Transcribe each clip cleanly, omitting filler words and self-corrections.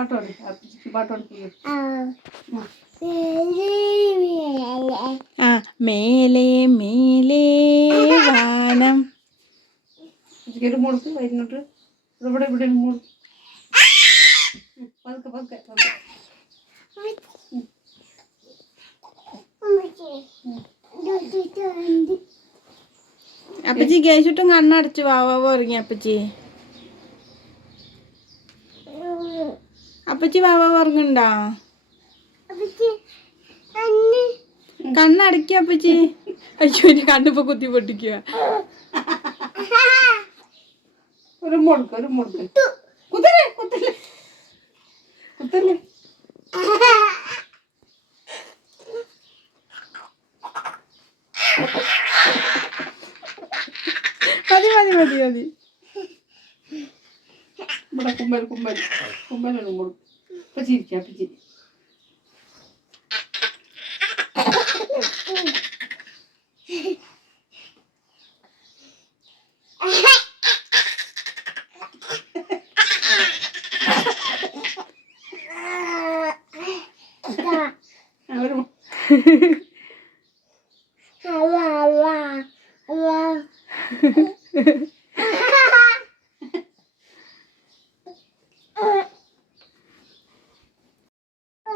പാട്ടോട് പാട്ടോട് മേലെ മേലെ വാനം മുടുക്ക് വരുന്നിട്ട് ഇവിടെ ഇവിടെ മുടുക്ക് പതുക്കെ പതുക്കെ പതുക്കെ അപ്പച്ചി കേശിട്ടും കണ്ണടച്ചു വാവാവോ ഇറങ്ങി അപ്പച്ചി അപ്പച്ചി വാവാവോ ഇറങ്ങണ്ടാ കണ്ണടക്കുക അപ്പച്ചി അയ്യോ എന്റെ കണ്ണിപ്പോ കുത്തി പൊട്ടിക്കുക ഒരു മുടുക്ക് കുത്തല്ലേ കുത്തല്ലേ കുത്തല്ലേ മതി മതി മതി മതി ഇവിടെ കുമ്പലാണ് മുടുക്ക് ഇപ്പൊ ചിരിക്കാം അപ്പൊ ചിരി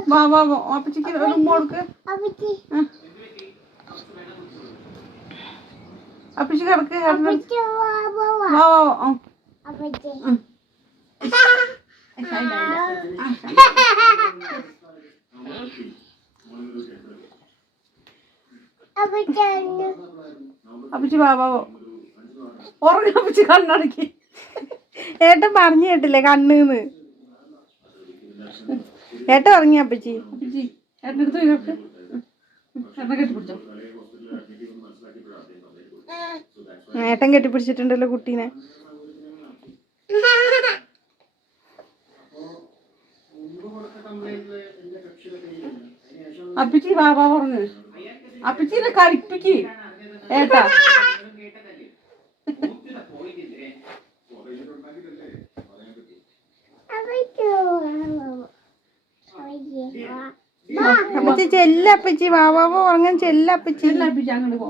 വാ വാ വാ അപ്പച്ചിക്ക് ഒരു കൊടുക്ക് അപ്പച്ചി കിടക്ക് വാ വാ അപ്പച്ചി വാ വാ ഉറങ്ങ അപ്പച്ചി കണ്ണടക്കി ഏട്ടൻ പറഞ്ഞു കേട്ടില്ലേ കണ്ണെന്ന് ഏട്ടൻ ഉറങ്ങി അപ്പച്ചി അപ്പച്ചി ഏട്ടനെടുത്ത് കിടക്ക് ഏട്ടനെ കെട്ടിപ്പിടിച്ചോ ഏട്ടൻ കെട്ടിപ്പിടിച്ചിട്ടുണ്ടല്ലോ കുട്ടീനെ അപ്പച്ചി വാ വാ ഉറങ്ങ് അപ്പച്ചിനെ കളിപ്പിക്ക് ഏട്ടാ അപ്പച്ചി ചെല്ല അപ്പച്ചി വാവാവോ ഉറങ്ങാൻ ചെല്ല അപ്പച്ചി അപ്പച്ചി അങ്ങോട്ട് പോ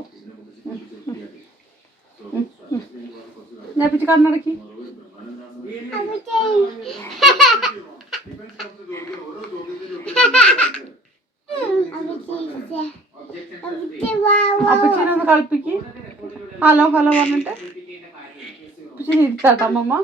അപ്പച്ചി കണ്ണടക്കി അപ്പച്ചിനെ ഒന്ന് കളിപ്പിക്ക് ഹലോ ഹലോ പറഞ്ഞിട്ട് അപ്പച്ചിനെ ഇരുത്താട്ടോ അമ്മമ്മ